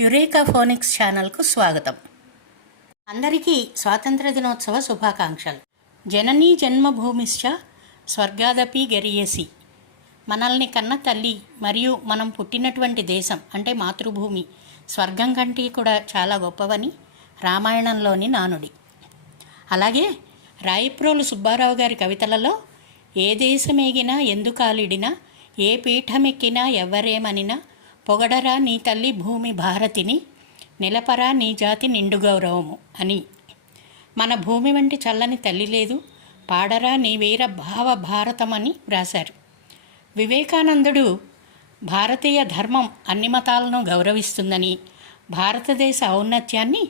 Eureka phonics ఛానల్కు స్వాగతం. అందరికీ స్వాతంత్ర దినోత్సవ శుభాకాంక్షలు. జననీ జన్మభూమిశ్చ స్వర్గాదపి గరీయసి. మనల్ని కన్న తల్లి మరియు మనం పుట్టినటువంటి దేశం అంటే మాతృభూమి స్వర్గం కంటే కూడా చాలా గొప్పవని రామాయణంలోని నానుడి. అలాగే రాయప్రోలు సుబ్బారావు గారి కవితలలో ఏ దేశమేగినా ఎందుకాలిడినా ఏ పీఠమెక్కినా ఎవ్వరేమనినా పొగడరా నీ తల్లి భూమి భారతిని నిలపరా నీ జాతి నిండు గౌరవము అని. మన భూమి వంటి చల్లని తల్లి లేదు, పాడరా నీ వీర భావ భారతమని వ్రాశారు. వివేకానందుడు భారతీయ ధర్మం అన్ని మతాలను గౌరవిస్తుందని, భారతదేశ ఔన్నత్యాన్ని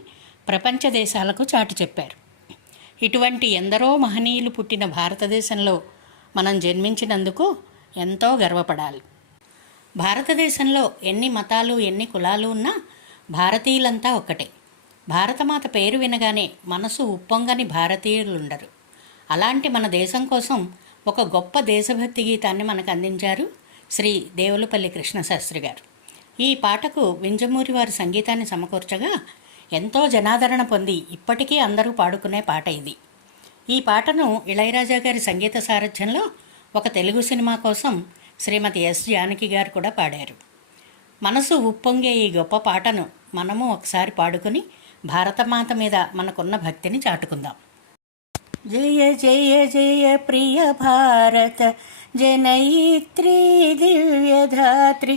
ప్రపంచ దేశాలకు చాటి చెప్పారు. ఇటువంటి ఎందరో మహనీయులు పుట్టిన భారతదేశంలో మనం జన్మించినందుకు ఎంతో గర్వపడాలి. భారతదేశంలో ఎన్ని మతాలు ఎన్ని కులాలు ఉన్నా భారతీయులంతా ఒక్కటే. భారతమాత పేరు వినగానే మనసు ఉప్పొంగని భారతీయులుండరు. అలాంటి మన దేశం కోసం ఒక గొప్ప దేశభక్తి గీతాన్ని మనకు అందించారు శ్రీ దేవులపల్లి కృష్ణశాస్త్రి గారు. ఈ పాటకు వింజమూరి వారి సంగీతాన్ని సమకూర్చగా ఎంతో జనాదరణ పొంది ఇప్పటికీ అందరూ పాడుకునే పాట ఇది. ఈ పాటను ఇళయరాజా గారి సంగీత సారథ్యంలో ఒక తెలుగు సినిమా కోసం శ్రీమతి ఎస్ జానకి గారు కూడా పాడారు. మనసు ఉప్పొంగే ఈ గొప్ప పాటను మనము ఒకసారి పాడుకుని భారతమాత మీద మనకున్న భక్తిని చాటుకుందాం. జయ జయ జయ ప్రియ భారత జనయిత్రి దివ్యధాత్రి,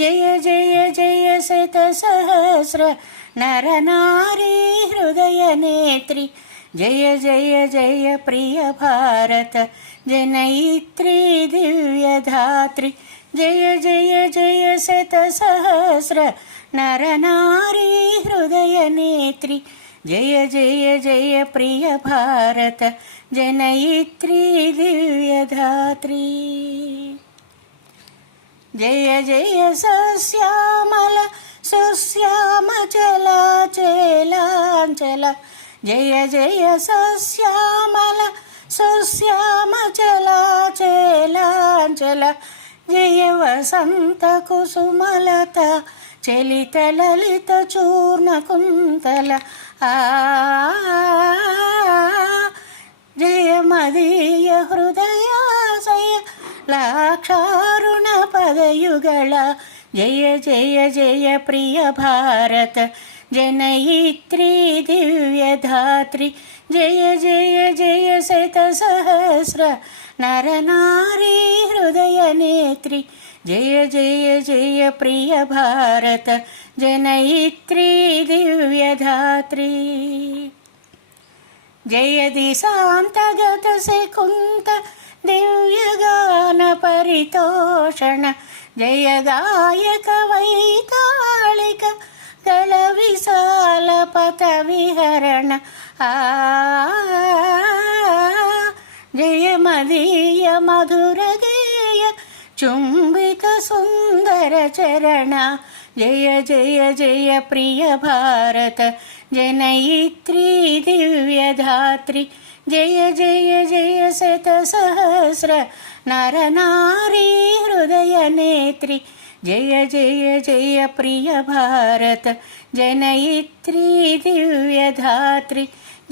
జయ జయ జయ శత సహస్ర నరనారీ హృదయ నేత్రి, జయ జయ జయ ప్రియ భారత జనయిత్రి దివ్యధాత్రి, జయ జయ జయ శత సహస్ర నరనారీ హృదయ నేత్రి, జయ జయ జయ ప్రియ భారత జనయిత్రి దివ్యధాత్రి. జయ జయ సశ్యామల సుశ్యామ చలాచలాంచల, జయ జయ సశ్యామల సుశ్యామ చలాచలాంచల, జయ వసంత కుసుమలత చలిత లలిత చూర్ణ కుంతల, జయ మదీయ హృదయాశయ లాక్షారుణ పదయుగళ, జయ జయ జయ ప్రియ భారత జనయిత్రి దివ్యధాత్రి, జయ జయ జయ శత సహస్ర నరనారీ హృదయ నేత్రి, జయ జయ జయ ప్రియ భారత జనయిత్రి దివ్యధాత్రి. జయ దిశాంతగత శకుంత దివ్యగాన పరితోషణ, జయ గాయక వైతాళిక గళ విశాల పత విహరణ, జయ మదీయ మధుర గేయ చుంబిత సుందర చరణ, జయ జయ జయ ప్రియ భారత జనయిత్రి దివ్యధాత్రి, జయ జయ జయ శత సహస్ర నరనారీ హృదయ నేత్రి, జయ జయ జయ ప్రియ భారత జనయిత్రి దివ్యధాత్రి,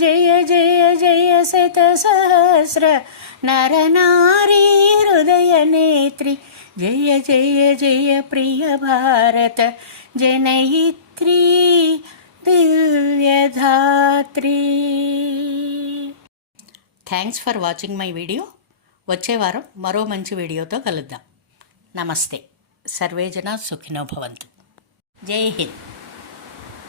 జయ జయ జయ శత సహస్ర నరనారీ హృదయ నేత్రి, జయ జయ జయ ప్రియ భారత జనయిత్రి దివ్యధాత్రి. Thanks for watching my video. వచ్చే వారం మరో మంచి వీడియోతో కలుద్దాం. నమస్తే. సర్వే జనా సుఖినో భవంతు. జై హింద్.